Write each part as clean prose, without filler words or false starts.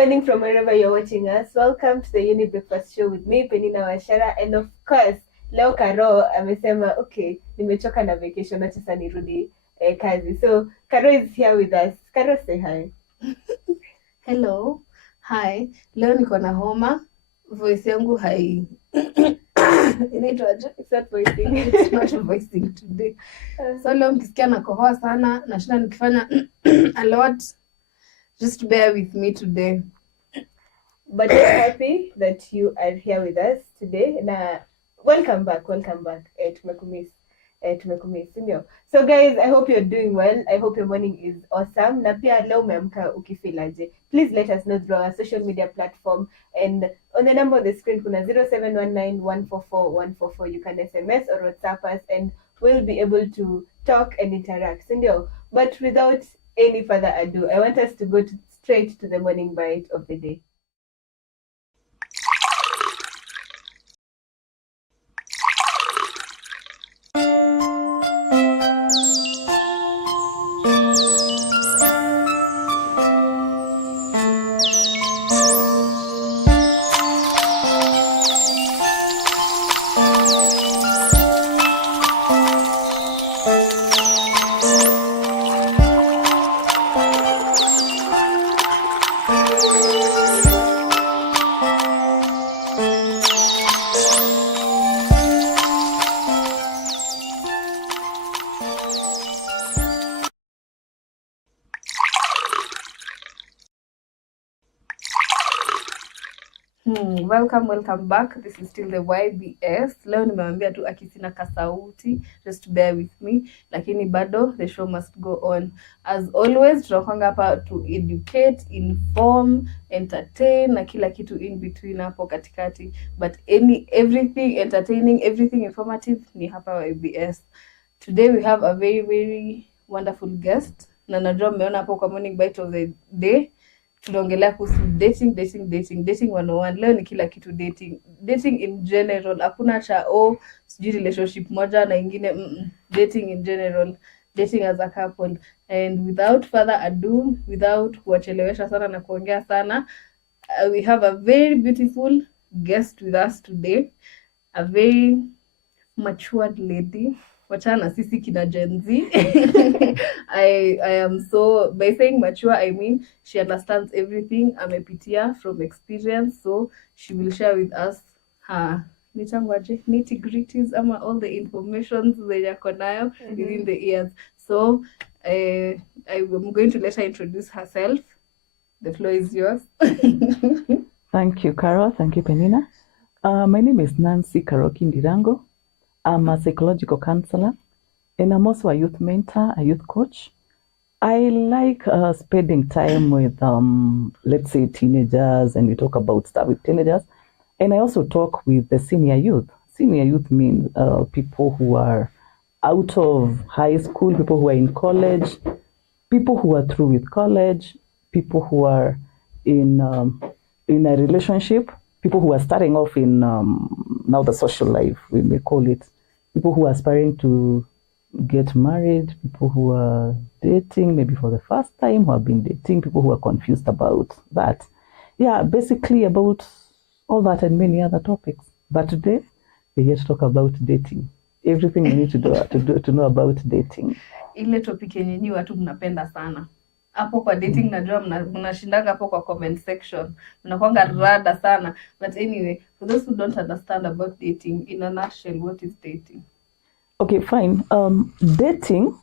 morning from wherever you're watching us. Welcome to the Younib Breakfast Show with me, Peninah, Wachera, and of course, leo Karo amesema okay, nimechoka na vacation, acha sasa nirudi kazi. So Karo is here with us. Karo, say hi. Hello. Hi. Leo niko na homa. Voice yangu hai. Inaitwaje? It's not voicing. It's not voicing today. So leo nikisikia nakohoa sana, nashinda nikifanya a lot. Just bear with me today. But we're happy that you are here with us today. Na welcome back. Tumekumiss. Sindio? So guys, I hope you're doing well. I hope your morning is awesome. Na pia leo umeamka ukifilaje. Please let us know through our social media platform, and on the number on the screen kuna 0719144144. You can SMS or WhatsApp us and we'll be able to talk and interact. Sindio? But without any further ado, I want us to go straight to the morning bite of the day. Welcome back. This is still the YBS. Leo nimewambia tu akisina kasauti, just bear with me. Lakini bado the show must go on. As always, tunakwanga hapa to educate, inform, entertain na kila kitu in between hapo katikati. But everything entertaining, everything informative ni hapa YBS. Today we have a very very wonderful guest. Na najua mmeona hapo kwa morning bite of the day. Tunaongelea kuhusu dating 101. Leo ni kila kitu dating in general. Hakuna cha sijui relationship moja na ingine. Dating in general, dating as a couple. And without further ado, without kuwachelewesha sana na kuongea sana, we have a very beautiful guest with us today, a very matured lady. Wachana sisi kina Gen Z. I am so, by saying mature, I mean she understands everything. Amepitia from experience, so she will share with us her nitty-gritties ama all the information zenye ako nayo within the ears. So I'm going to let her introduce herself. The floor is yours. Thank you, Carol. Thank you, Peninah. My name is Nancy Karoki Ndirango. I'm a psychological counselor, and I'm also a youth mentor, a youth coach. I like spending time with, let's say, teenagers, and we talk about stuff with teenagers. And I also talk with the senior youth. Senior youth means people who are out of high school, people who are in college, people who are through with college, people who are in a relationship, people who are starting off in now the social life, we may call it, people who are aspiring to get married, people who are dating maybe for the first time, who have been dating, people who are confused about that. Yeah, basically about all that and many other topics. But today, we're here to talk about dating. Everything you need to know about dating. Ile topic yenye nyinyi watu mnapenda sana. Hapo kwa dating najua mnashindaga hapo kwa comment section. Mnakwanga rada sana. But anyway, for those who don't understand about dating, in a nutshell, what is dating? Okay, fine. Dating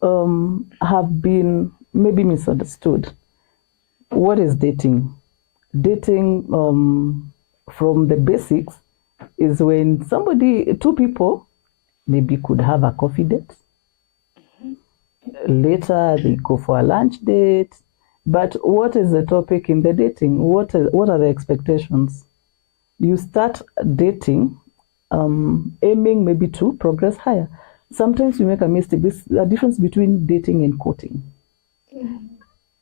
have been maybe misunderstood. What is dating? Dating, from the basics, is when two people maybe could have a coffee date. Later, they go for a lunch date. But what is the topic in the dating? What are the expectations? You start dating, aiming maybe to progress higher. Sometimes you make a mistake. There's a difference between dating and courting.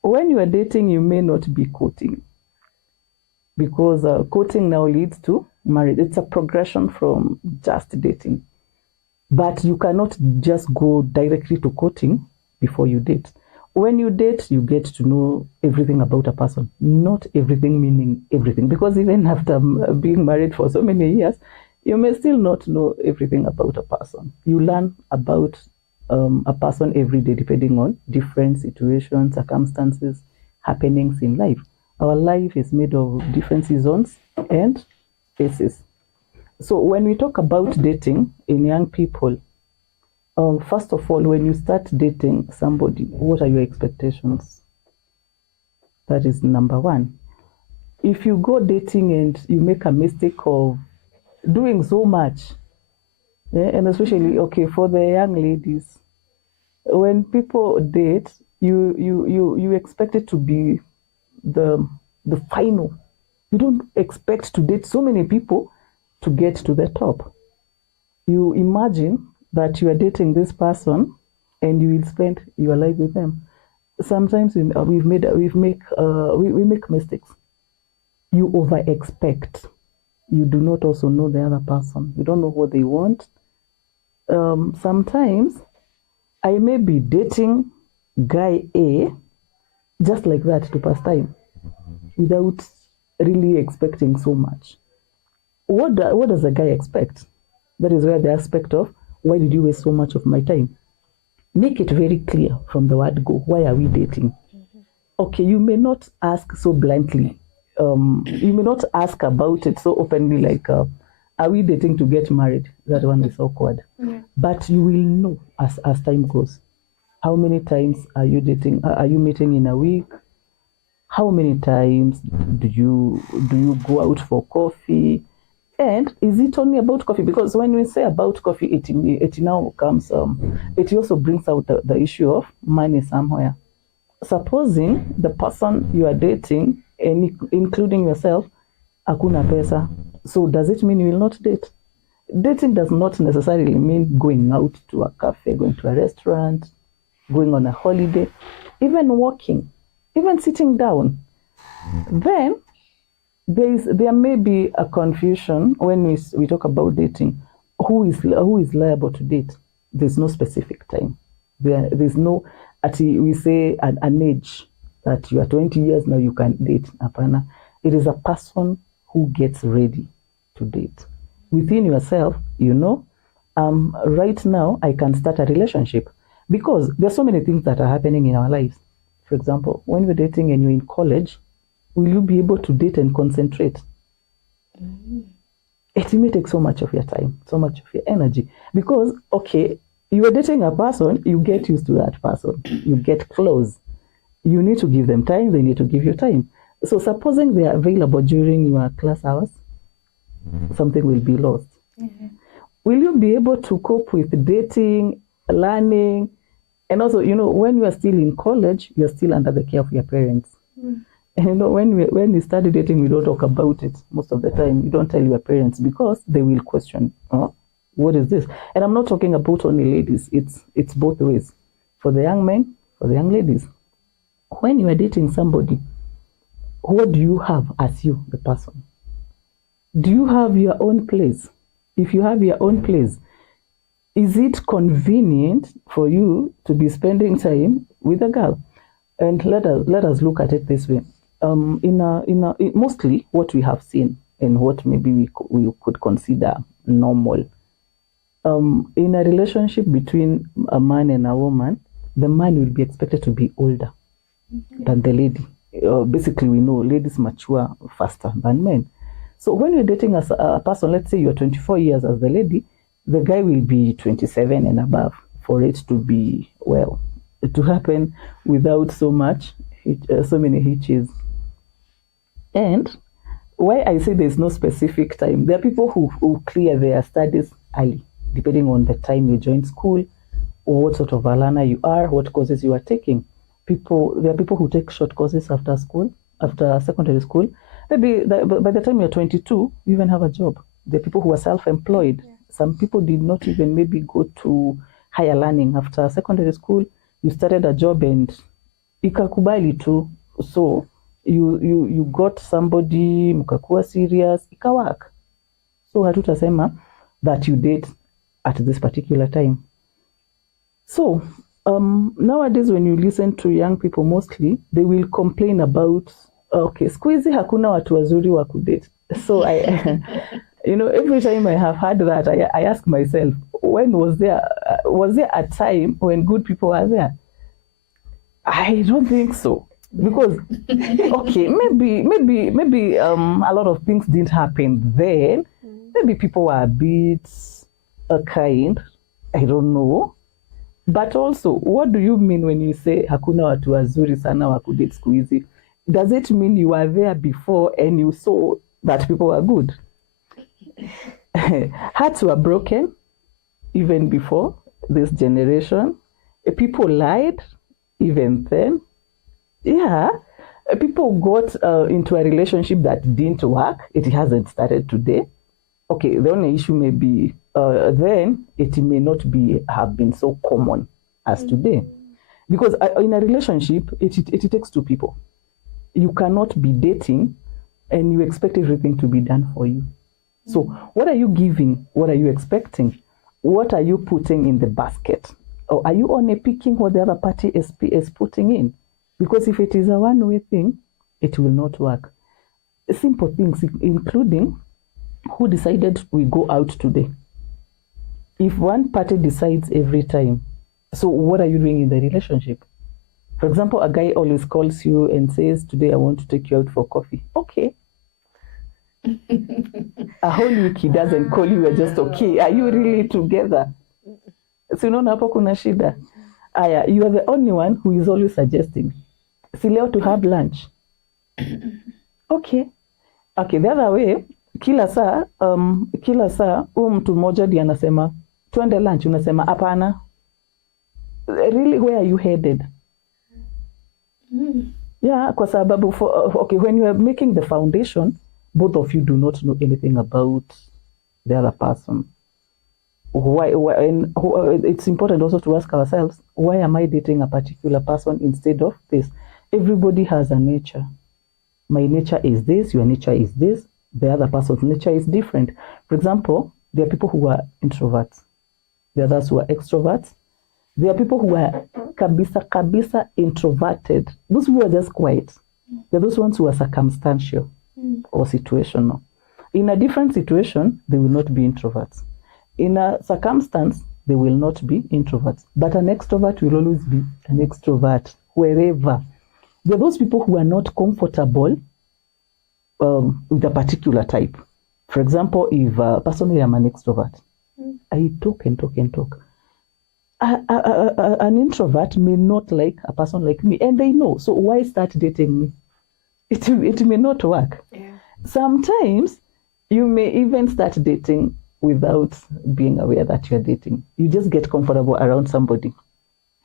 When you are dating, you may not be courting, because courting now leads to marriage. It's a progression from just dating. But you cannot just go directly to courting before you date. When you date, you get to know everything about a person. Not everything meaning everything, because even after being married for so many years, you may still not know everything about a person. You learn about a person every day, depending on different situations, circumstances, happenings in life. Our life is made of different seasons and phases. So when we talk about dating in young people, first of all, when you start dating somebody, what are your expectations? That is number one. If you go dating and you make a mistake of doing so much, and especially, okay, for the young ladies, when people date, you expect it to be the final. You don't expect to date so many people to get to the top. You imagine that you are dating this person and you will spend your life with them. Sometimes we make mistakes. You over expect. You do not also know the other person. You don't know what they want. Sometimes I may be dating guy A just like that to pass time without really expecting so much. What does a guy expect? That is where the aspect of why did you waste so much of my time? Make it very clear from the word go. Why are we dating? Okay, you may not ask so bluntly. You may not ask about it so openly, like, are we dating to get married? That one is awkward. But you will know as time goes. How many times are you dating? Are you meeting in a week? How many times do you go out for coffee? And is it only about coffee? Because when we say about coffee, it now comes, it also brings out the issue of money somewhere. Supposing the person you are dating, and including yourself, hakuna pesa. So does it mean you will not date? Dating does not necessarily mean going out to a cafe, going to a restaurant, going on a holiday, even walking, even sitting down. Then there may be a confusion when we talk about dating. Who is liable to date? There's no specific time. There's no, we say an age that you are 20 years now you can date. Apana. It is a person who gets ready to date. Within yourself, right now I can start a relationship because there's so many things that are happening in our lives. For example, when you're dating and you're in college, will you be able to date and concentrate? It may take so much of your time, so much of your energy. Because, okay, you are dating a person, you get used to that person, you get close. You need to give them time, they need to give you time. So supposing they are available during your class hours, something will be lost. Will you be able to cope with dating, learning, and also, when you are still in college, you are still under the care of your parents. And when we started dating, we don't talk about it most of the time. You don't tell your parents because they will question, what is this? And I'm not talking about only ladies. It's both ways. For the young men, for the young ladies. When you are dating somebody, what do you have as you, the person? Do you have your own place? If you have your own place, is it convenient for you to be spending time with a girl? And let us look at it this way. Mostly what we have seen and what maybe we could consider normal. In a relationship between a man and a woman, the man will be expected to be older than the lady. Basically, we know ladies mature faster than men. So when you're dating as a person, let's say you're 24 years as the lady, the guy will be 27 and above for it to be, to happen without so many hitches. And why I say there's no specific time, there are people who clear their studies early, depending on the time you join school, or what sort of a learner you are, what courses you are taking. There are people who take short courses after school, after secondary school. Maybe by the time you're 22, you even have a job. There are people who are self-employed. Yeah. Some people did not even maybe go to higher learning after secondary school. You started a job and ikakubali tu. So you got somebody, mkakuwa serious, ikawak. So hatutasema that you date at this particular time. So Nowadays when you listen to young people mostly, they will complain about, okay, siku hizi hakuna watu wazuri wa kudate. So I every time I have heard that, I ask myself, when was there a time when good people were there? I don't think so. Because okay, maybe a lot of things didn't happen then. Maybe people were a bit kind. I don't know. But also, what do you mean when you say hakuna watu wazuri sana wa kudate siku hizi? Does it mean you were there before and you saw that people were good? Hearts were broken even before this generation. People lied even then. Yeah, people got into a relationship that didn't work. It hasn't started today. Okay, the only issue may be then it may not have been so common as today. Because in a relationship, it takes two people. You cannot be dating and you expect everything to be done for you. So what are you giving? What are you expecting? What are you putting in the basket? Or are you only picking what the other party is putting in? Because if it is a one-way thing, it will not work. Simple things, including who decided we go out today. If one party decides every time, so what are you doing in the relationship? For example, a guy always calls you and says, today I want to take you out for coffee. Okay. A whole week he doesn't call you, you're just okay. Are you really together? So unaona hapo kuna shida. Aya, you are the only one who is always suggesting, si leo to have lunch. Okay. Okay, the other way, kila saa mtu mmoja ndiye anasema twende lunch, unasema hapana. Really, where are you headed? Yeah, kwa sababu okay, when you are making the foundation, both of you do not know anything about the other person. It's important also to ask ourselves, why am I dating a particular person instead of this? Everybody has a nature. My nature is this, your nature is this, the other person's nature is different. For example, there are people who are introverts. There are others who are extroverts. There are people who are kabisa introverted. Those who are just quiet. There are those ones who are circumstantial or situational. In a different situation, they will not be introverts. In a circumstance, they will not be introverts. But an extrovert will always be an extrovert, wherever. There are those people who are not comfortable with a particular type. For example, if personally I'm an extrovert, I talk and talk and talk. An introvert may not like a person like me, and they know. So why start dating me? It may not work. Yeah. Sometimes you may even start dating without being aware that you're dating. You just get comfortable around somebody.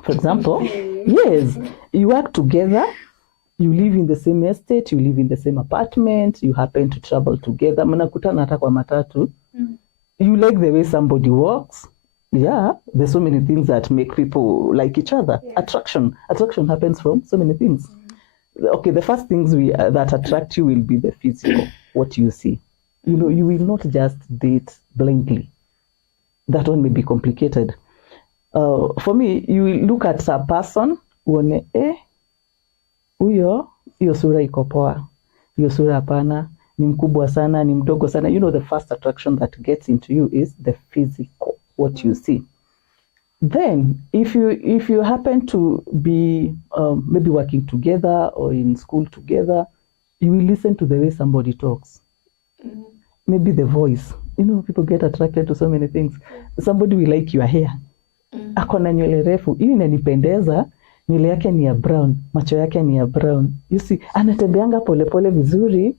For example, yes, you work together, you live in the same estate, you live in the same apartment, you happen to travel together. Mnakutana hata kwa matatu. You like the way somebody walks. Yeah, there's so many things that make people like each other. Yeah. Attraction happens from so many things. Okay, the first things that attract you will be the physical, what you see. You know, you will not just date blindly. That one may be complicated. For me, you will look at a person, uone, huyo sura iko poa, hiyo sura hapana, ni mkubwa sana, ni mdogo sana. You know, the first attraction that gets into you is the physical, what you see. Then, if you happen to be maybe working together or in school together, you will listen to the way somebody talks. Maybe the voice. You know, people get attracted to so many things. Somebody will like your hair. Ako na nywele refu, hiyo inanipendeza, nywele yake ni ya brown, macho yake ni ya brown. You see, anatembeanga polepole vizuri.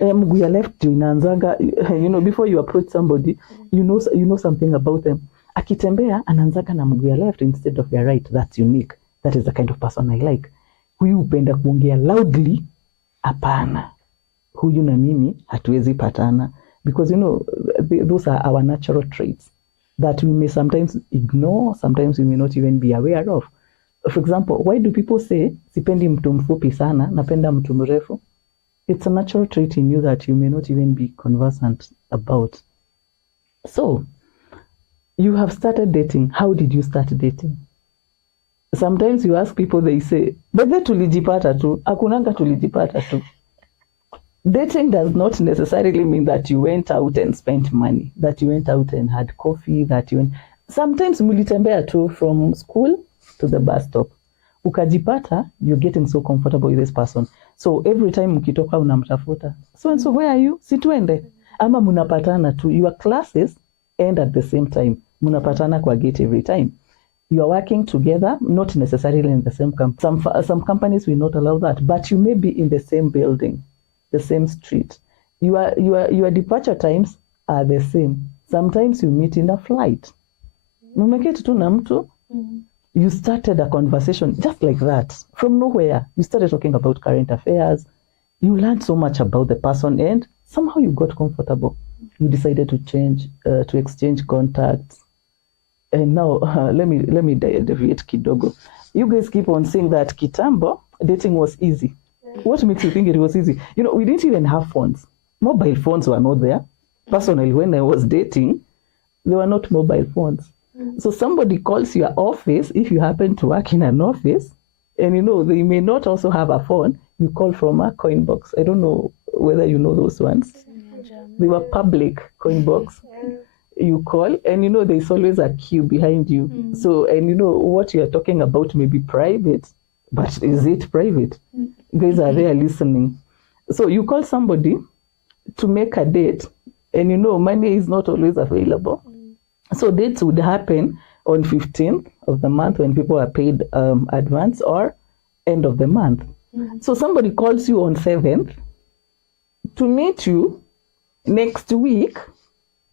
Mguu ya left inaanzanga, you know, before you approach somebody, you know something about them. Akitembea anaanzanga na mguu ya left instead of your right. That's unique. That is the kind of person I like. Huyu hupenda kuongea loudly, hapana. Huyu na mimi hatuwezi patana, because you know those are our natural traits that we may sometimes ignore, sometimes we may not even be aware of. For example, why do people say sipendi mtu mfupi sana, napenda mtu mrefu? It's a natural trait in you that you may not even be conversant about. So, you have started dating. How did you start dating? Sometimes you ask people, they say, "Bebe tulijipata tu, akunanga tulijipata tu." Dating does not necessarily mean that you went out and spent money, that you went out and had coffee, that you went... Sometimes mulitembea tu from school to the bus stop. Ukajipata, you're getting so comfortable with this person. So every time mkitoka unamtafuta. So and so, where are you? Situende. Ama munapatana tu. Your classes end at the same time. Munapatana kwa gate every time. You are working together, not necessarily in the same company. Some companies will not allow that, but you may be in the same building, the same street. Your departure times are the same. Sometimes you meet in a flight. Mumeketi tu na mtu, you started a conversation just like that. From nowhere, you started talking about current affairs. You learned so much about the person and somehow you got comfortable. You decided to exchange contacts. And now, let me deviate kidogo. You guys keep on saying that kitambo, dating was easy. What makes you think it was easy? You know, we didn't even have phones. Mobile phones were not there. Personally, when I was dating, there were not mobile phones. So somebody calls your office, if you happen to work in an office, and you know, they may not also have a phone, you call from a coin box. I don't know whether you know those ones. They were public coin box. You call, and you know, there's always a queue behind you. So, and you know, what you're talking about may be private, but is it private? You guys are there listening. So you call somebody to make a date, and you know, money is not always available. So dates would happen on 15th of the month when people are paid advance or end of the month. So somebody calls you on 7th to meet you next week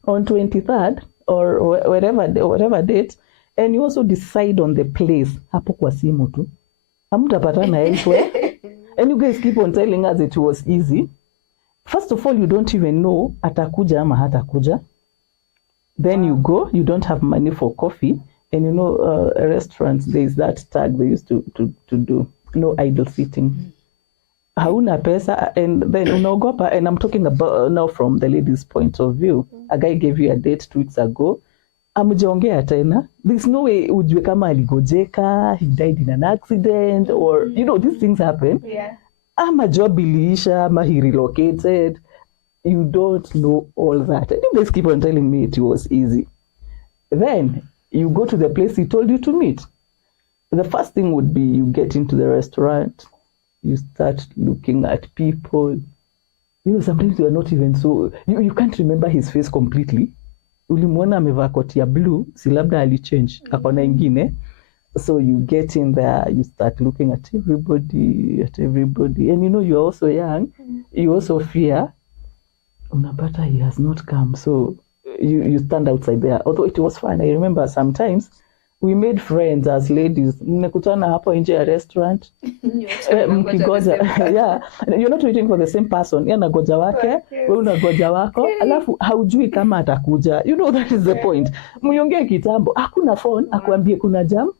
on 23rd or whatever date, and you also decide on the place. Hapo kwa simu tu. Hamtapatana elsewhere. And you guys keep on telling us it was easy. First of all, you don't even know atakuja ama hatakuja. Then you go, you don't have money for coffee. And you know, restaurants, there's that tag they used to do, no idle sitting. Hauna pesa, and then unaogopa, and I'm talking about now from the lady's point of view. A guy gave you a date 2 weeks ago. Amjaongea tena. There's no way ujue kama aligojeka, he died in an accident, or, you know, these things happen. Yeah. Ama job iliisha, ama he relocated. You don't know all that. And you guys keep on telling me it was easy. Then you go to the place he told you to meet. The first thing would be you get into the restaurant, you start looking at people. You know, sometimes you are not even so... You can't remember his face completely. Ulimwona amevaa koti ya blue, si labda alichange, akona ingine. So you get in there, you start looking at everybody. And you know, you're also young. You also fear. Unapata he has not come, so you stand outside there. Although it was fun, I remember sometimes we made friends as ladies. Mnakutana hapo nje ya restaurant. Mkigoja, yeah, you're not waiting for the same person. Yeye anagoja wake, wewe unagoja wako, alafu haujui kama atakuja. You know, that is the point. Mliongea kitambo, hakuna phone, akuambie kuna jam.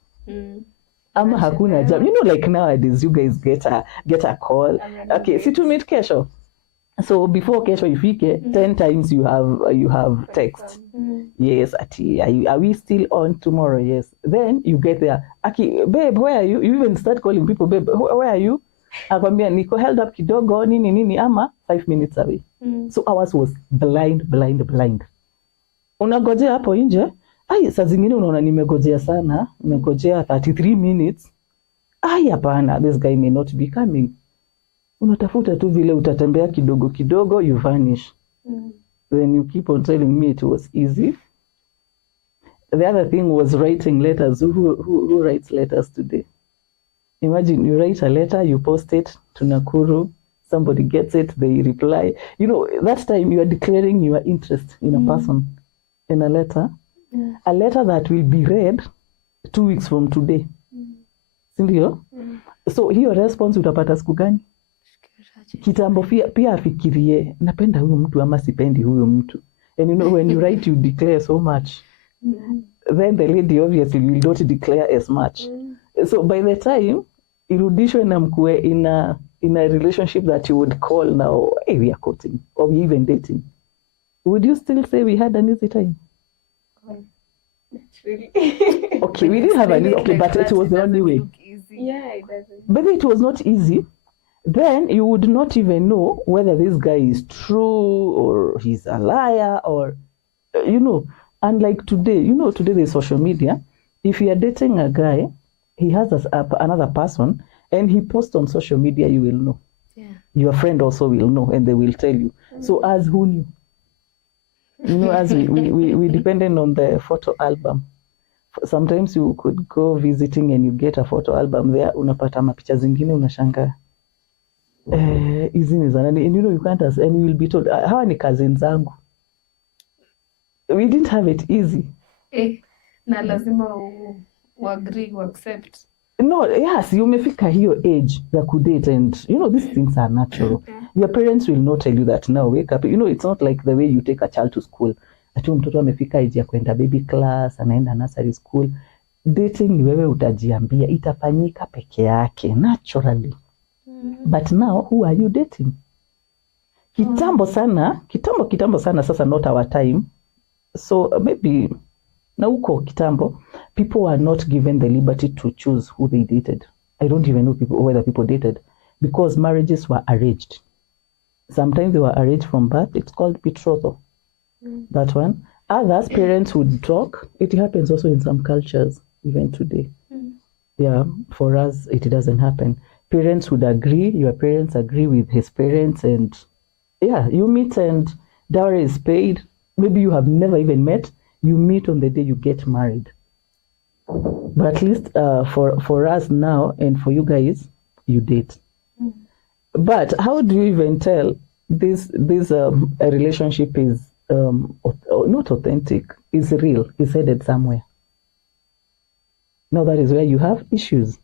Ama hakuna jam. You know, like nowadays you guys get a call. Okay, si to meet kesho. So before kesho ifike, 10 times you have text. Yes, ati, are we still on tomorrow? Yes. Then you get there. Aki, babe, where are you? You even start calling people, babe, where are you? Akwambia niko held up kidogo nini ama 5 minutes away. So ours was blind. Unagojea hapo nje. Ai, saa zingine unaona nimegojea sana, nimegojea 33 minutes. Ai, hapana, this guy may not be coming. Unatafuta tu vile utatembea kidogo, you vanish. Then you keep on telling me it was easy. The other thing was writing letters. Who writes letters today? Imagine you write a letter, you post it to Nakuru, somebody gets it, they reply. You know, that time you are declaring your interest in a person in a letter. A letter that will be read 2 weeks from today. Sindio? So hiyo response utapata siku gani? Kitambo pia afikirie napenda huyu mtu ama sipendi huyu mtu. And you know, when you write you declare so much. Then the lady obviously will not declare as much. So by the time irudishwe na mkue in a relationship that you would call now, hey, we are courting or we even dating, would you still say we had an easy time? Really. Okay, we didn't have any. Explain it Okay, like but it that, was the only doesn't way. look easy. Yeah, it doesn't. But it was not easy. Then you would not even know whether this guy is true or he's a liar or, unlike today, today there's social media. If you are dating a guy, he has another person and he posts on social media, you will know. Yeah. Your friend also will know and they will tell you. So as who knew? As we depended on the photo album. Sometimes you could go visiting and you get a photo album there, unapata mapicha zingine unashangaa. Hizi ni za nani? And you can't ask, and you will be told, hawa ni cousins zangu. We didn't have it easy. Na lazima agree, accept. No, yes, umefika hiyo age ya kudate and these things are natural. Your parents will not tell you that now wake up. It's not like the way you take a child to school. Ati mtoto amefika age ya kwenda baby class, anaenda nursery school. Dating ni wewe utajiambia, itafanyika peke yake naturally. But now who are you dating? Kitambo sana, sasa not our time. So maybe na huko kitambo, people were not given the liberty to choose who they dated. I don't even know whether people dated because marriages were arranged. Sometimes they were arranged from birth. It's called betrothal. That one. Others, parents would talk. It happens also in some cultures, even today. Yeah, for us, it doesn't happen. Parents would agree. Your parents agree with his parents, and yeah, you meet and dowry is paid. Maybe you have never even met. You meet on the day you get married. But at least for us now and for you guys, you date. But how do you even tell this a relationship is not authentic, is real, is headed somewhere? Now that is where you have issues.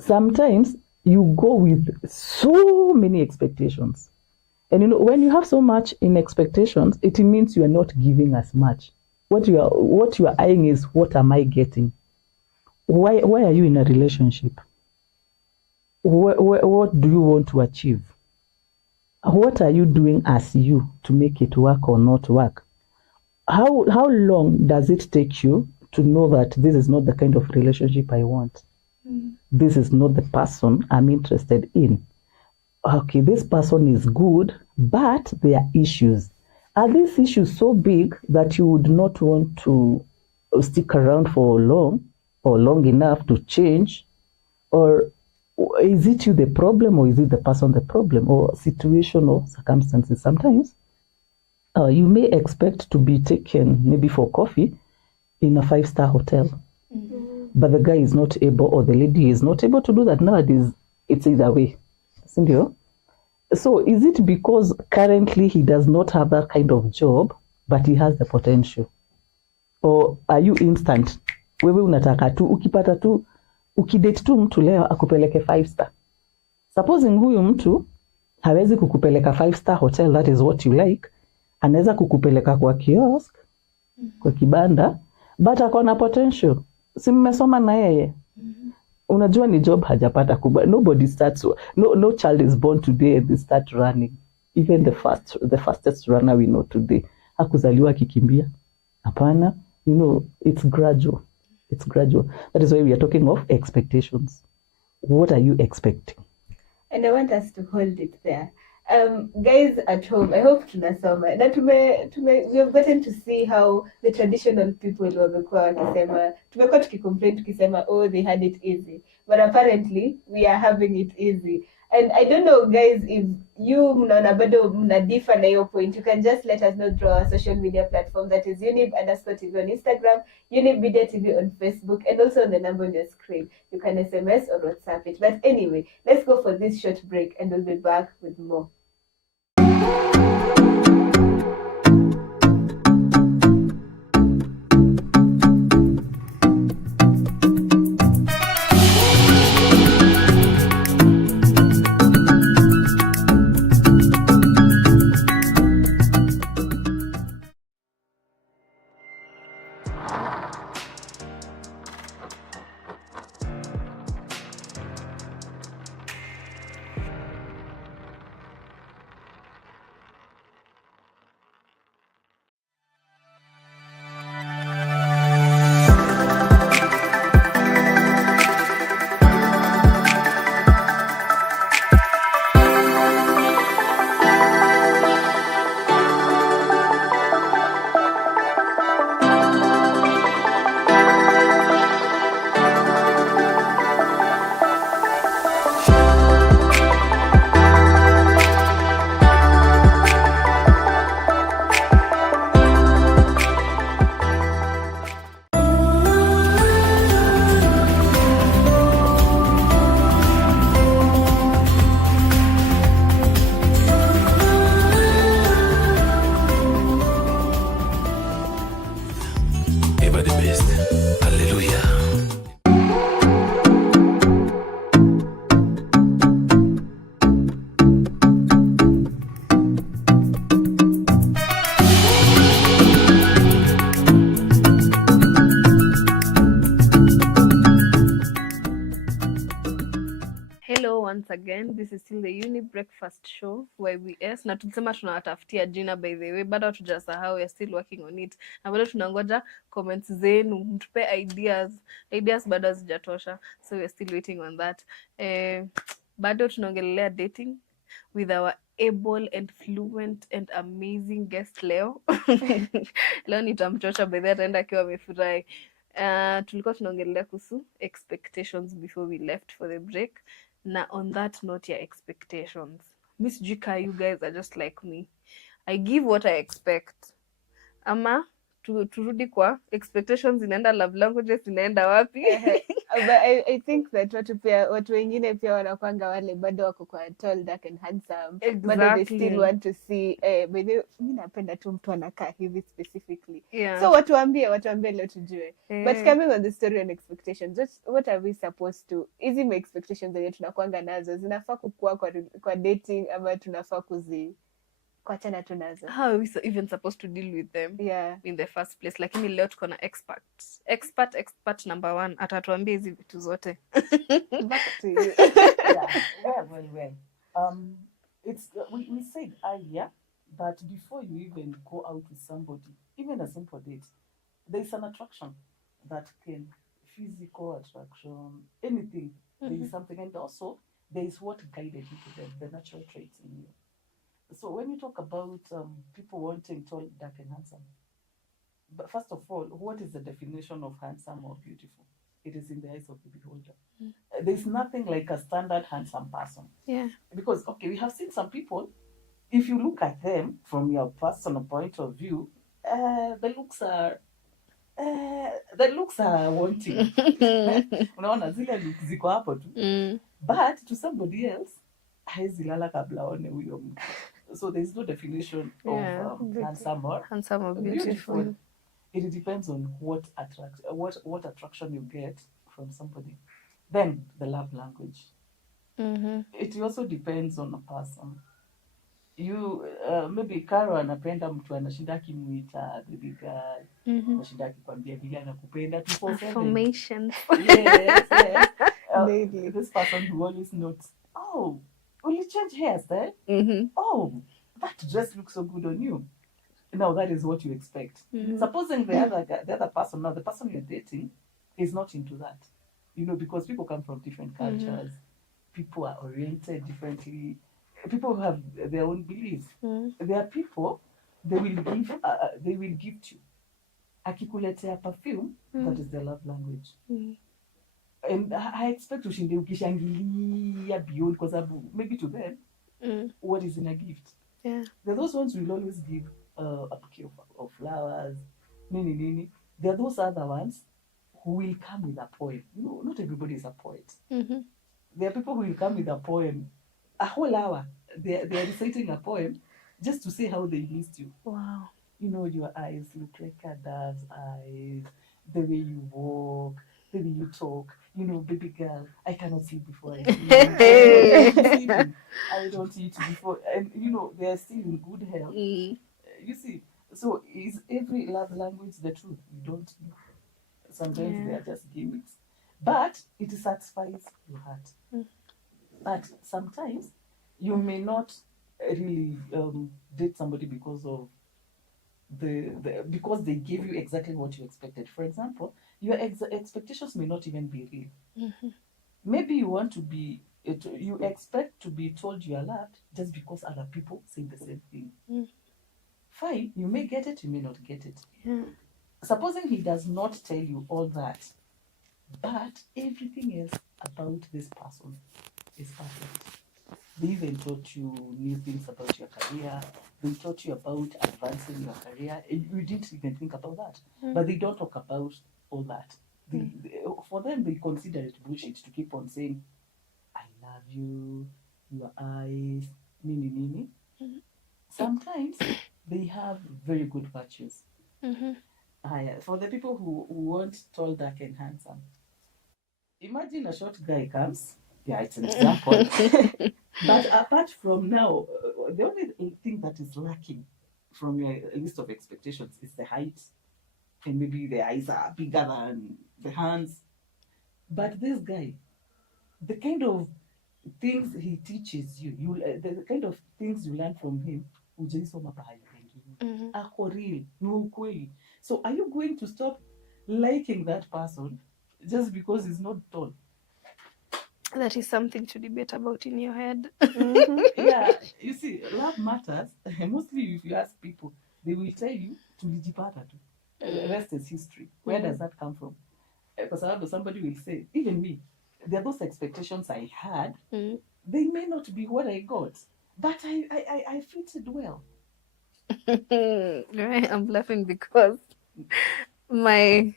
Sometimes you go with so many expectations. And when you have so much in expectations, it means you are not giving as much. What you are eyeing is, what am I getting? Why are you in a relationship? What do you want to achieve? What are you doing as you to make it work or not work? How long does it take you to know that this is not the kind of relationship I want? This is not the person I'm interested in. Okay, this person is good, but there are issues. Are these issues so big that you would not want to stick around for long enough to change? Or is it you the problem, or is it the person the problem, or situation or circumstances? Sometimes you may expect to be taken maybe for coffee in a 5-star hotel, but the guy is not able, or the lady is not able to do that. Nowadays, it's either way. So is it because currently he does not have that kind of job, but he has the potential? Or are you instant? Wewe unataka tu, ukipata tu, ukidate tu mtu leo akupeleke 5-star. Supposing huyu mtu hawezi kukupeleka 5-star hotel, that is what you like, anaweza kukupeleka kwa kiosk, kwa kibanda, but akona potential. Si mmesoma na yeye. Unajua ni job hajapata kubwa. Nobody starts, no child is born today and they start running. Even the fastest runner we know today, hakuzaliwa kikimbia. Hapana, it's gradual. It's gradual. That is why we are talking of expectations. What are you expecting? And I want us to hold it there. Guys at home, I hope tunasoma na we have gotten to see how the traditional people wamekuwa wakisema, tumekuwa tukicomplain tukisema, oh, they had it easy, but apparently we are having it easy. And I don't know, guys, if you mnaona bado mna differ na hiyo point, you can just let us know through our social media platform, that is Younib_TV on Instagram, Younib Media TV on Facebook, and also on the number on your screen. You can SMS or WhatsApp it. But anyway, let's go for this short break and we'll be back with more. once again. This is still the Younib Breakfast Show YBS, na tulisema tunawatafutia jina, by the way, bado hatujasahau, we are still working on it, na bado tunangoja comments zenu, mtupe ideas bado hazijatosha, so we are still waiting on that. Bado tunaongelelea dating with our able and fluent and amazing guest leo. Leo nitamchosha, by the way ataenda akiwa amefurahi. Tulikuwa tunaongelea kuhusu expectations before we left for the break, na on that note ya expectations, Miss Jika, you guys are just like me. I give what I expect. Ama turudi kwa expectations, inaenda love languages, inaenda wapi? But I think that watu wengine pia wanakwanga wale bado wako kwa tall, dark and handsome. Exactly. But they still want to see mimi napenda tu mtu anakaa hivi specifically. Yeah. So watuambie leo tujue. But coming on the story on expectations, what are we supposed to? Hizi my expectations zenye tunakwanga nazo zinafaa kukua kwa dating ama tunafaa kuachana tu nazo? How are we even supposed to deal with them in the first place? Lakini leo tuko na expert number 1 atatuambia hizi vitu zote. Back to you. Well. It's we said earlier that before you even go out with somebody, even a simple date, there is an attraction that can, physical attraction, anything. There is something, and also there is what guided you to them, the natural traits in you. So when you talk about people wanting tall, dark, and handsome, but first of all, what is the definition of handsome or beautiful? It is in the eyes of the beholder. There's nothing like a standard handsome person. Yeah. Because, okay, we have seen some people, if you look at them from your personal point of view, the looks are wanting. Unaona zile looks ziko hapo tu. But to somebody else, haezi lala kabla aone huyo mtu. So there's no definition of handsome or beautiful. It depends on what attraction you get from somebody. Then the love language. It also depends on a person. You maybe Karo anapenda mtu anashinda akimuita baby girl, anashinda akikwambia vile anakupenda 247. Affirmations. Yes. This person who always notes, oh, will you change hairstyle? Oh, that dress looks so good on you. Now that is what you expect. Supposing the other person, now the person you're dating, is not into that. You know, because people come from different cultures, people are oriented differently, people have their own beliefs. There are people, they will gift you. Akikuletea perfume, that is their love language. And I expect ushinde ukishangilia beyond, because maybe to them, what is in a gift? Yeah. There are those ones who will always give a bouquet of flowers, nini. There are those other ones who will come with a poem. You know, not everybody is a poet. There are people who will come with a poem, a whole hour. They are reciting a poem just to say how they missed you. Wow. You know, your eyes look like a dove's eyes, the way you walk, the way you talk. You know, baby girl, I cannot sleep before I eat. I don't eat before. And, you know, they are still in good health. You see, so is every love language the truth? You don't know. Sometimes they are just gimmicks. But it satisfies your heart. But sometimes you may not really date somebody because of because they gave you exactly what you expected. For example, your expectations may not even be real. Maybe you want to be, you expect to be told you are loved just because other people say the same thing. Fine, you may get it, you may not get it. Supposing he does not tell you all that, but everything else about this person is perfect. They even taught you new things about your career. They taught you about advancing your career. You didn't even think about that. But they don't talk about all that. For them, they consider it bullshit to keep on saying, I love you, your eyes, nini. Sometimes they have very good virtues. For the people who want tall, dark, and handsome, imagine a short guy comes. Yeah, it's an example. But apart from now, the only thing that is lacking from your list of expectations is the height. And maybe the eyes are bigger than the hands. But this guy, the kind of things he teaches you, the kind of things you learn from him, hujaisoma pahali pengine. Ako real, ni ukweli. So are you going to stop liking that person just because he's not tall? That is something to debate about in your head. Yeah, you see, love matters. Mostly if you ask people, they will tell you tulijipata tu. The rest is history. Where does that come from? Because somebody will say, even me, there are those expectations I had. They may not be what I got, but I fitted well. I'm laughing because my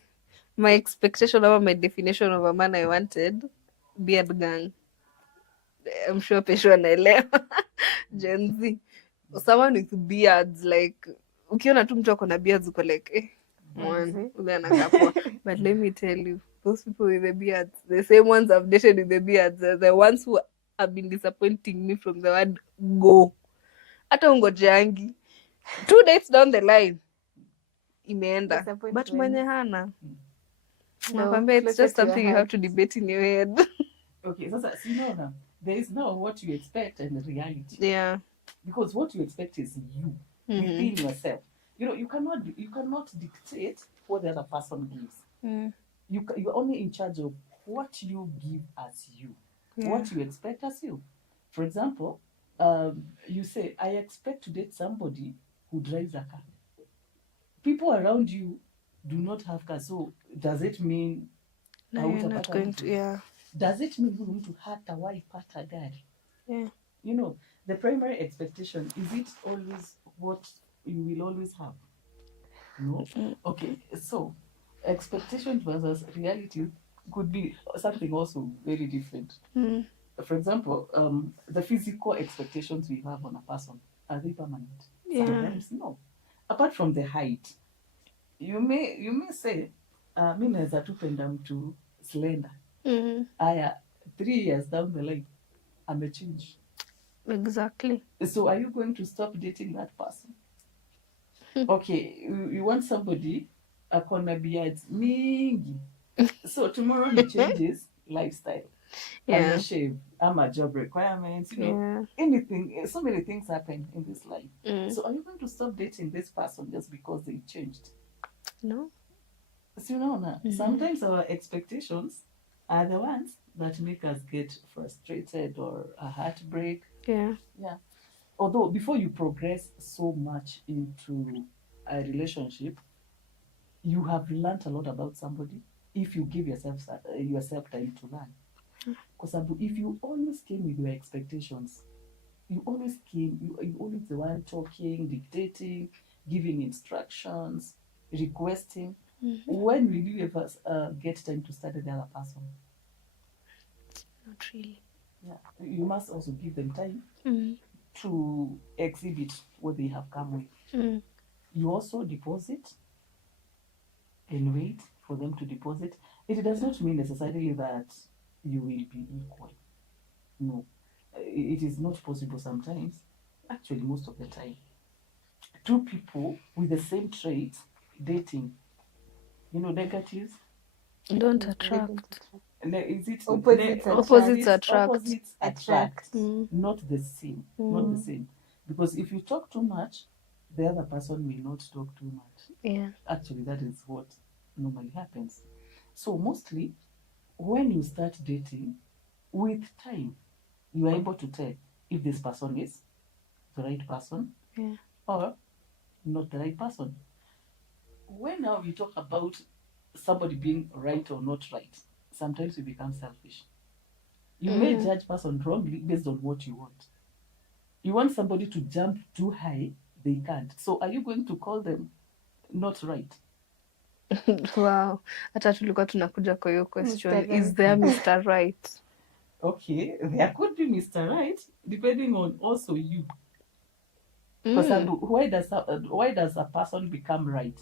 expectation or my definition of a man I wanted, beard gang. I'm sure pesho anaelewa. Gen Z. Someone with beards, like ukiona tu mtu ako na beards uko like man, ule anakaa poa. But let me tell you, those people with the beards, the same ones I've dated with the beards, are the ones who have been disappointing me from the word go. Hata ungojeangi 2 dates down the line imeenda, but mwenye hana nakwambia, it's just something you have to debate in your head. Okay, so now there is now what you expect and reality. Yeah, because what you expect is you within yourself. You cannot dictate what the other person gives. You're only in charge of what you give as you, what you expect as you. For example, you say, I expect to date somebody who drives a car. People around you do not have cars, so does it mean no, you're not going to? Yeah. Does it mean huyu mtu hatawahi pata gari? Yeah. The primary expectation, is it always what you will always have? No. Okay, so expectation versus reality could be something also very different. For example, the physical expectations we have on a person, are they permanent? Yeah. Sometimes no. Apart from the height, you may say, mi naweza tu penda mtu slender. Aya, 3 years down the line, I'm a change. Exactly. So are you going to stop dating that person? Okay, you want somebody akona beards mingi. So tomorrow he changes lifestyle. Yeah. I'm a shave, I'm a job requirements, anything. So many things happen in this life. So are you going to stop dating this person just because they changed? No. So sometimes our expectations are the ones that make us get frustrated or a heartbreak. Yeah. Although before you progress so much into a relationship, you have learned a lot about somebody if you give yourself time to learn. Because if you always came with your expectations, you always the one talking, dictating, giving instructions, requesting. When will you ever get time to study the other person? Not really. Yeah, you must also give them time to exhibit what they have come with. You also deposit and wait for them to deposit. It does not mean necessarily that you will be equal. No, it is not possible sometimes. Actually, most of the time, two people with the same traits dating, negatives don't attract. Is it Opposites attract. Opposites attract. Not the same. Not the same. Because if you talk too much, the other person may not talk too much. Yeah. Actually, that is what normally happens. So mostly, when you start dating, with time, you are able to tell if this person is the right person or not the right person. When now you talk about somebody being right or not right, sometimes you become selfish. You may judge person wrongly based on what you want. You want somebody to jump too high, they can't. So are you going to call them not right? Wow. Hata tulikuwa tunakuja kwa hiyo question. Is there Mr. Right? Okay, there could be Mr. Right, depending on also you. Because why does a person become right?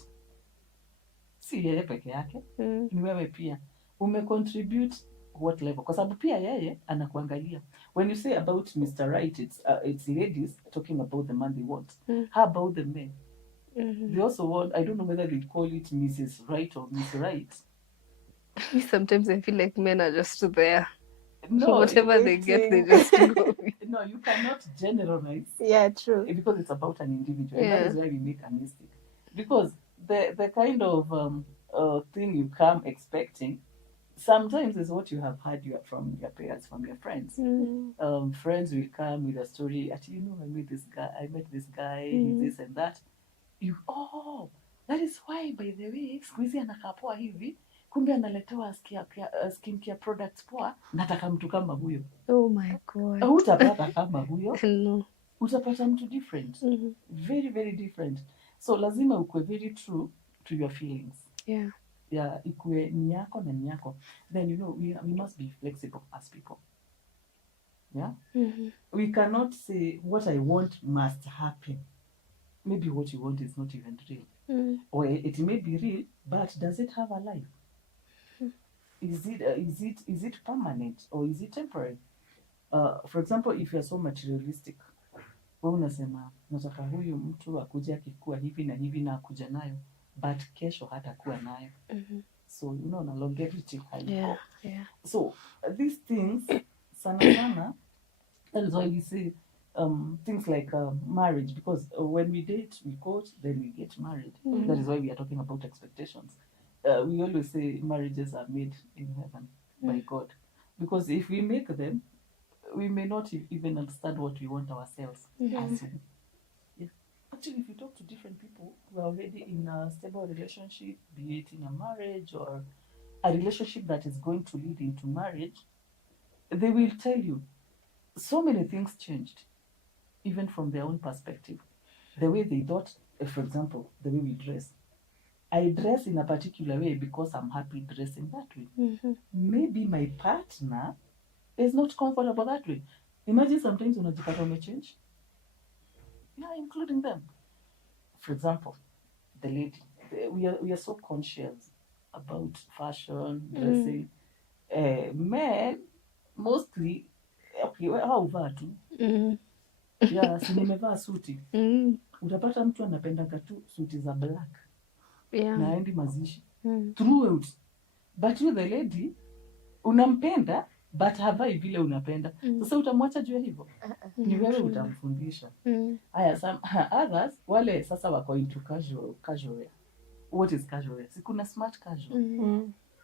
Si yeye peke yake, ni wewe pia. Umecontribute what level? Kwa sababu pia yeye anakuangalia. When you say about Mr. Right, it's ladies talking about the man they want. How about the men? They also want, I don't know whether they call it Mrs. Right or Miss Right. Sometimes I feel like men are just there. No, whatever they get, they just go with. no, you cannot generalize. Yeah, true. Because it's about an individual. Yeah. And that is why we make a mistake. Because the kind of thing you come expecting sometimes is what you have heard from your parents, from your friends. Friends will come with a story. You know, I met this guy, he's this and that. That is why, by the way, siku hizi anakaa poa hivi, kumbe analetewa skincare products poa, nataka mtu kama huyo. Oh my God. Utapata kama huyo. No. Utapata mtu different. Very, very different. So lazima ukwe very true to your feelings. Yeah. Yeah, ikue ni yako na ni yako. Then, you know, we must be flexible as people. Yeah? We cannot say what I want must happen. Maybe what you want is not even real. Or it may be real, but does it have a life? Is it permanent or is it temporary? For example, if you are so materialistic, wewe unasema nataka huyu mtu akuje akikuwa hivi na hivi na akuja nayo, but kesho hatakuwa nayo. So you know, na longevity haiko. Yeah. So these things sana that is why we say things like marriage, because when we date, we court, then we get married. That is why we are talking about expectations. We always say marriages are made in heaven by God, because if we make them, we may not even understand what we want ourselves as in. Yeah. Actually, if you talk to different people who are already in a stable relationship, be it in a marriage or a relationship that is going to lead into marriage, they will tell you so many things changed, even from their own perspective. The way they thought, for example, the way we dress. I dress in a particular way because I'm happy dressing that way. Maybe my partner is not comfortable that way. Imagine sometimes unajipata umechange. Yeah, including them. For example, the lady. We are so conscious about fashion, dressing. Men, mostly, okay, huvaa tu. Yeah, si nimevaa suti. Utapata mtu anapendaga tu suti za black. Yeah. Na endi mazishi. Throughout. But with the lady, unampenda, but havai vile unapenda. Sasa utamwacha juu hivyo? Ni wewe utamfundisha. Haya, some others, wale sasa wako into casual wear. What is casual wear? Si kuna smart casual.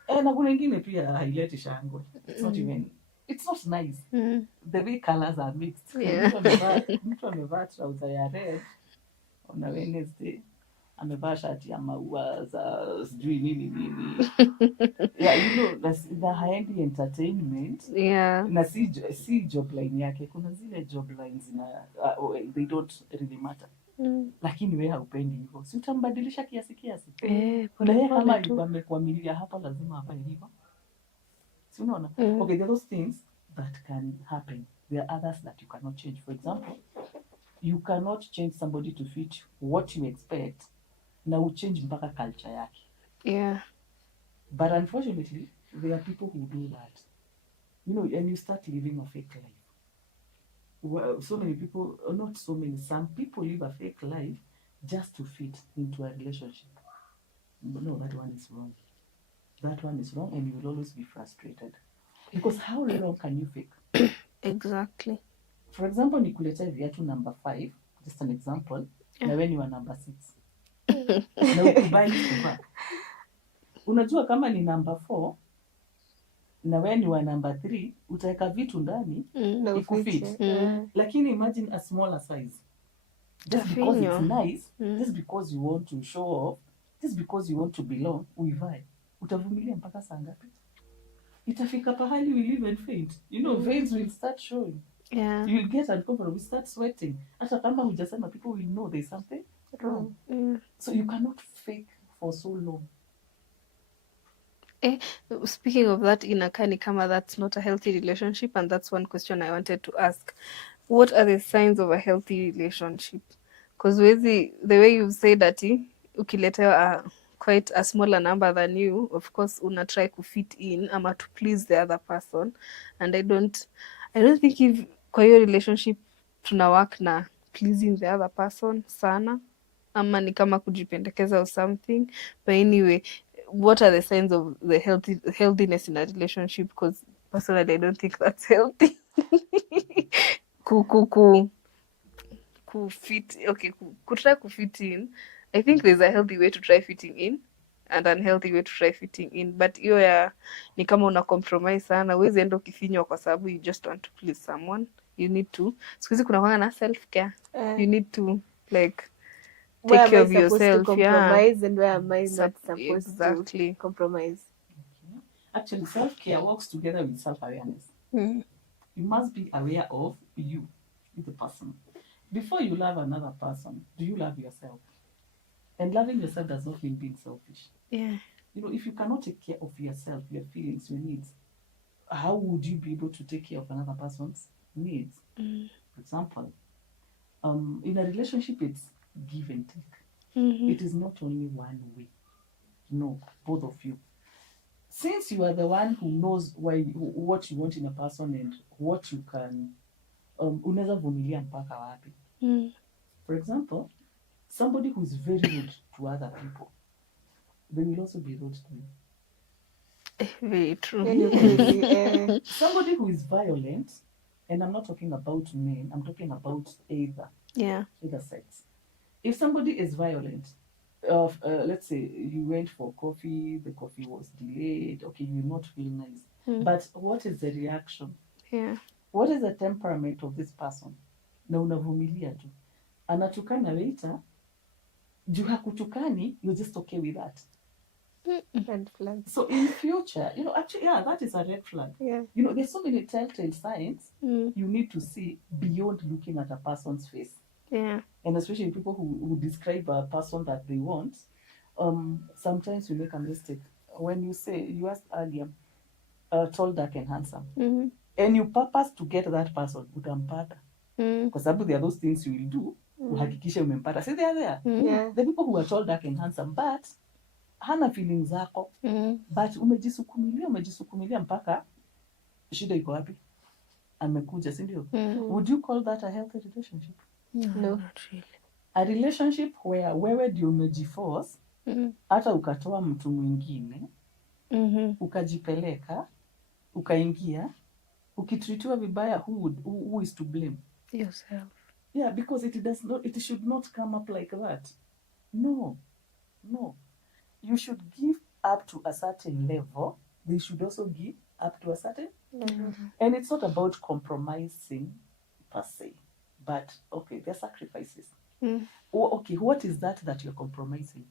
Na kuna wengine pia haileti shangwe. It's not nice. The way colors are mixed. Yeah. Mtu amevaa trouser ya red on a Wednesday, amevaa shati ya maua za sijui nini. Yeah, you know, that's the high-end entertainment. Yeah. Na si job line yake. Kuna zile job lines they don't really matter. Lakini wewe haupendi hivyo. Si utambadilisha kiasi. Na yeye kama alikuwa amekwamilia hapa lazima hapa hivyo. Si unaona? Okay, there are those things that can happen. There are others that you cannot change. For example, you cannot change somebody to fit what you expect. Na uchange mpaka culture yake. Yeah. But unfortunately, there are people who do that. You know, and you start living a fake life. Well, so many people, not so many, some people live a fake life just to fit into a relationship. But no, that one is wrong. That one is wrong, and you will always be frustrated. Because how long can you fake? Exactly. For example, nikuleta viatu number 5, just an example, na when you are number 6. Na ukubali kuvaa. Unajua kama ni number 4, na when you are number 3, utaweka vitu ndani, ikufit. Lakini imagine a smaller size. Just because it's nice, just because you want to show off, just because you want to belong, uivae. Utavumilia mpaka saa ngapi? Itafika pahali will even faint. You know, veins will start showing. Yeah. You will get uncomfortable, you start sweating. Hata kama hujasema, people will know there's something wrong. So you cannot fake for so long. Speaking of that, inakaa ni kama that's not a healthy relationship, and that's one question I wanted to ask. What are the signs of a healthy relationship? Because the way you say that ukiletewa quite a smaller number than you, of course una try to fit in ama to please the other person, and I don't think if kwa hiyo relationship tuna work na pleasing the other person sana, ama ni kama kujipendekeza or something. But anyway, what are the signs of the healthiness in a relationship? Because Personally, I don't think that's healthy. Try to fit in. I think there's a healthy way to try fitting in and unhealthy way to try fitting in, but hiyo ya ni kama una compromise sana, huwezi enda ukifinywa kwa sababu you just want to please someone. You need to, siku hizi kuna kwanga na self care. You need to like take care of yourself. Compromise, and where am I not supposed exactly. to compromise? Okay. Actually, self-care works together with self-awareness. You must be aware of you, the person. Before you love another person, do you love yourself? And loving yourself does not mean being selfish. Yeah. You know, if you cannot take care of yourself, your feelings, your needs, how would you be able to take care of another person's needs? For example, in a relationship, it's give and take. It is not only one way. No, both of you. Since you are the one who knows what you want in a person and what you can, unaweza vumilia mpaka wapi. For example, somebody who is very rude to other people, they will also be rude to you. Very true. Somebody who is violent, and I'm not talking about men, I'm talking about either sex. If somebody is violent, let's say you went for coffee, the coffee was delayed, okay, you will not feel nice. But what is the reaction? Yeah. What is the temperament of this person? Na unavumilia tu. Anatukana waiter, juu hakutukani, you're just okay with that. Red flag. So in future, you know, actually, yeah, that is a red flag. Yeah. You know, there's so many telltale signs you need to see beyond looking at a person's face. Yeah. And especially people who describe a person that they want, sometimes we make a mistake. When you asked earlier, tall, dark, and handsome, and you purpose to get that person, utampata. Kwa sababu there are those things you will do, uhakikishe umempata. See, they are there. Yeah. The people who are tall, dark, and handsome, but hana feelings zako, but umejisukumilia mpaka shida iko wapi? Amekuja, si ndio? Would you call that a healthy relationship? No. Not really. A relationship where wewe ndio umejiforce hata ukatoa mtu mwingine ukajipeleka ukaingia ukitreatiwa vibaya, who is to blame? Yourself. Yeah, because it should not come up like that. No. You should give up to a certain level. They should also give up to a certain level. And it's not about compromising per se, but okay, there are sacrifices. Okay, what is that you're compromising?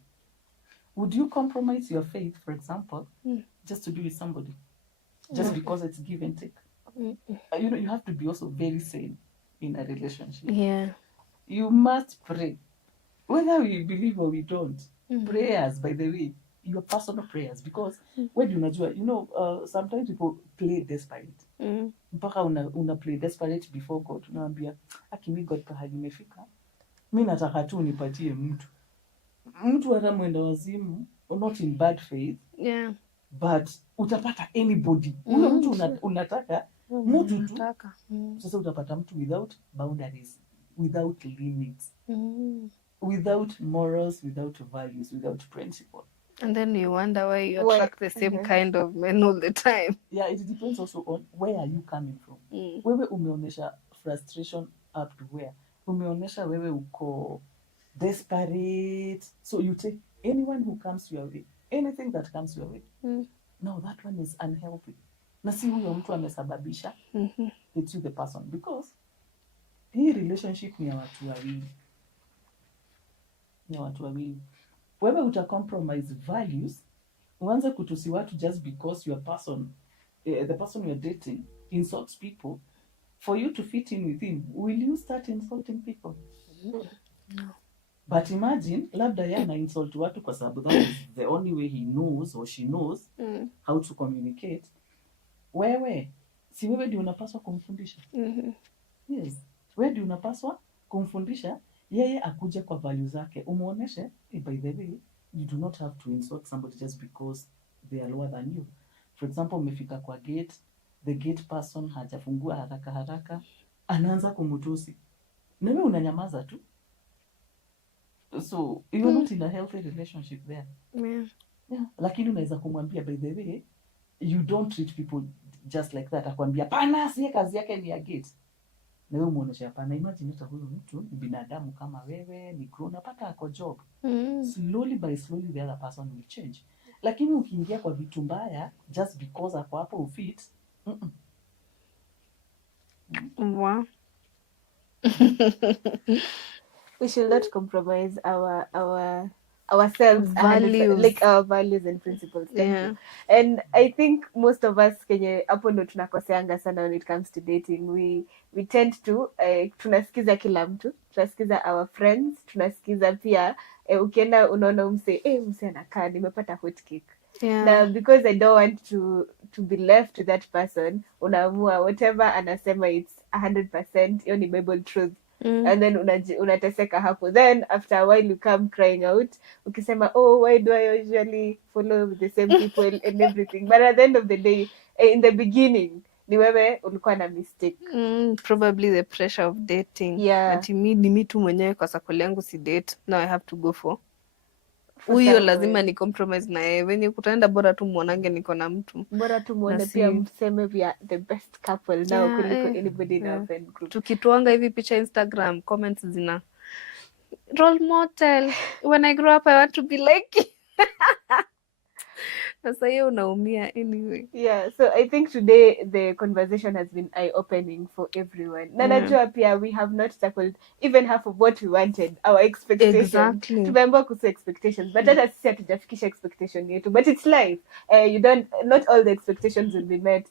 Would you compromise your faith, for example, just to be with somebody? Just because it's give and take? You know, you have to be also very sane in a relationship. Yeah. You must pray. Whether we believe or we don't, prayers, by the way, your personal prayers, because when you know, sometimes people play desperate. Mpaka una play desperate before God. Unaambia, akimi God pahali nimefika. Mimi nataka tu unipatie mtu hata mwenda wazimu, not in bad faith. Yeah. But utapata anybody. Ule mtu unataka mtu tu. Sasa utapata mtu without boundaries, without limits. Without morals, without values, without principle. And then you wonder why you attract the same kind of men all the time. Yeah, it depends also on where are you coming from. Wewe umeonesha frustration up to where? Umeonesha wewe uko desperate. So you take anyone who comes your way, anything that comes your way. No, that one is unhealthy. Na si huyo mtu amesababisha. It's you the person. Because hii relationship ni ya watu wawili. Wewe uta-compromise values, uanze kutusi watu just because your person, the person you're dating, insults people. For you to fit in with him, will you start insulting people? No. But imagine, labda yeye ana insult watu kwa sababu that is the only way he knows or she knows how to communicate. Wewe, si wewe ndio unapaswa kumfundisha? Yes. Wewe ndio unapaswa kumfundisha yeye akuje kwa value zake. Umuoneshe, by the way, you do not have to insult somebody just because they are lower than you. For example, umefika kwa gate, the gate person hajafungua haraka, anaanza kumutusi. Na wewe unanyamaza tu. So, you're not in a healthy relationship there. Yeah. Yeah. Lakini unaweza kumwambia, by the way, you don't treat people just like that akwambia pana si kazi yake ni ya gate na wewe muonesha pana. Imagine hata huyu mtu ni binadamu kama wewe, ni grown, napata ako job. Slowly by slowly the other person will change. Lakini ukiingia kwa vitu mbaya just because ako hapo ufit Wow. We should not compromise ourselves, Values. like our values and principles. Thank you. And I think most of us kenye hapo ndo tunakoseanga sana when it comes to dating. We tend to tunasikiza kila mtu, tunasikiza our friends, tunasikiza pia ukienda unaona mse anakaa nimepata hot cake. Now because I don't want to be left to that person, unaamua whatever anasema it's 100% hiyo ni Bible truth. And then unateseka hapo. Then after a while you come crying out ukisema why do I usually follow the same people and everything, but at the end of the day in the beginning ni wewe ulikuwa na mistake. Probably the pressure of dating. Ati mi tu mwenyewe kwa sakoli yangu si date, now I have to go for huyo lazima ni compromise na yeye. Wenye kutaenda bora tu muonange niko na mtu. Bora tu muone pia mseme we are the best couple now kuliko anybody in our friend group. Tukituanga hivi picha Instagram, comments zina role model. When I grow up I want to be like Sasa hiyo unaumia anyway. So I think today the conversation has been eye-opening for everyone. Na najua pia we have not tackled even half of what we wanted, our expectations. Exactly. Tumeambiwa kuhusu expectations, but hata sisi hatujafikisha expectation yetu. But it's life. Not all the expectations will be met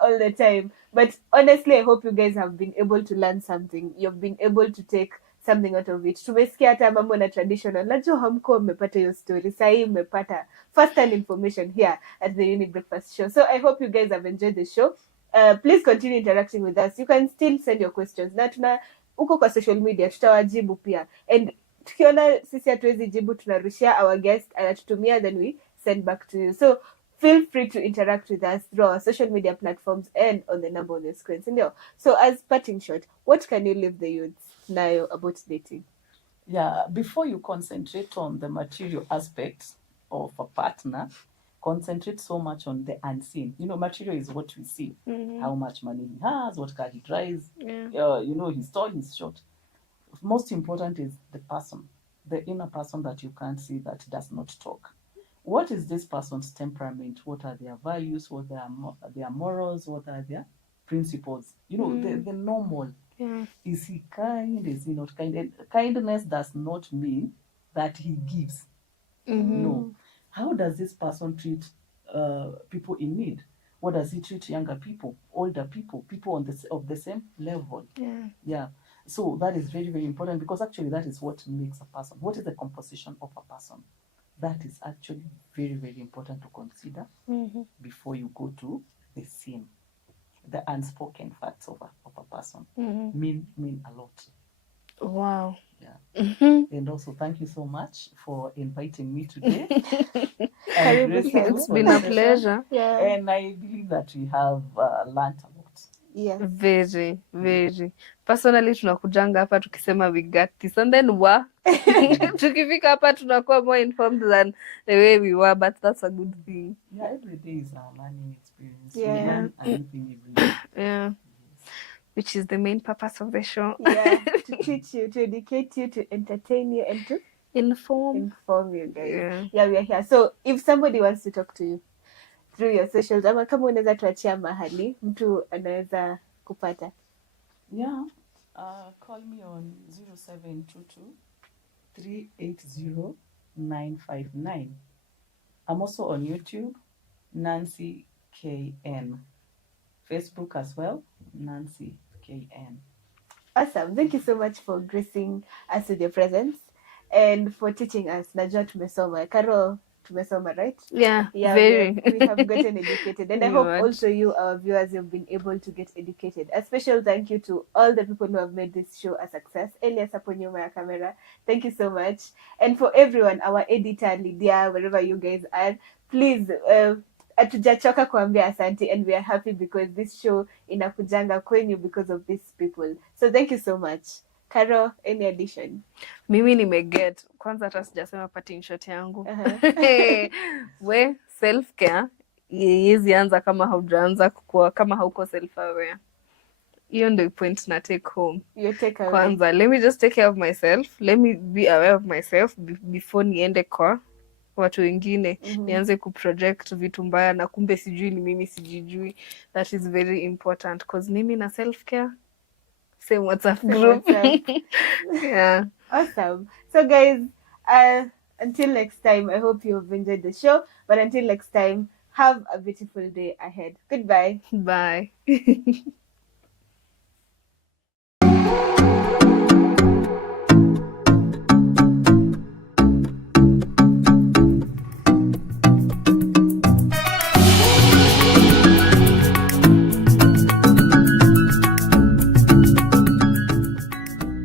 all the time. But honestly, I hope you guys have been able to learn something. You've been able to take something out of it. Tumesikia hata mambo na traditional. Najua hamkuwa mmepata hiyo story. Sahii mmepata first-hand information here at the Younib Breakfast Show. So I hope you guys have enjoyed the show. Please continue interacting with us. You can still send your questions. Na uko kwa social media tutawajibu pia. And tukiona sisi hatuwezi jibu tunarushia our guest anatutumia, then we send back to you. So feel free to interact with us through our social media platforms and on the number on your screens. So as parting shot, what can you leave the youths now about dating? Before you concentrate on the material aspects of a partner, concentrate so much on the unseen. Material is what we see. How much money he has, what car he drives, his tall, his short. Most important is the person, the inner person that you can't see, that does not talk. What is this person's temperament? What are their values? What are their morals? What are their principles? The normal. Is he kind? Is he not kind? And kindness does not mean that he gives. No. How does this person treat people in need? What does he treat younger people, older people, people of the same level? So that is very, very important, because actually that is what makes a person. What is the composition of a person? That is actually very, very important to consider before you go to the scene. The unspoken facts of a person mean a lot. Wow. And also thank you so much for inviting me today. It's been a pleasure. And I believe that we have learned a lot. Very, very. Personally tunakujanga hapa tukisema we got this, and then tukifika hapa tunakuwa more informed than the way we were, but that's a good thing. Every day is a learning experience. You learn anything every day. Which is the main purpose of the show. To teach you, to educate you, to entertain you, and to inform you guys. We are here. So if somebody wants to talk to you through your socials, ama kama unaweza tuachia mahali mtu anaweza kupata. Call me on 0722-380-959. I'm also on YouTube, Nancy KN. Facebook as well, Nancy KN. Awesome. Thank you so much for gracing us with your presence and for teaching us. Najua tumesoma. Karo, tumesoma, right? Very. We have gotten educated. And I hope also you, our viewers, have been able to get educated. A special thank you to all the people who have made this show a success. Elias hapo nyuma ya camera, thank you so much. And for everyone, our editor, Lydia, wherever you guys are, please, hatujachoka kuambia asante, and we are happy because this show inakujanga kwenyu because of these people. So thank you so much. Karo, any addition? Mimi nimeget. Kwanza hata sijasema parting shot yangu. We self care Yezi anza kama haujaanza kukua, kama hauko self aware. Hiyo ndio point na take home. Your takeaway. Kwanza, let me just take care of myself. Let me be aware of myself before niende kwa watu wengine. Nianze kuproject vitu mbaya na kumbe sijui ni mimi sijijui. That is very important because mimi na self care, same WhatsApp group. Yeah. Awesome. So guys, until next time, I hope you've enjoyed the show. But until next time, have a beautiful day ahead. Goodbye. Bye.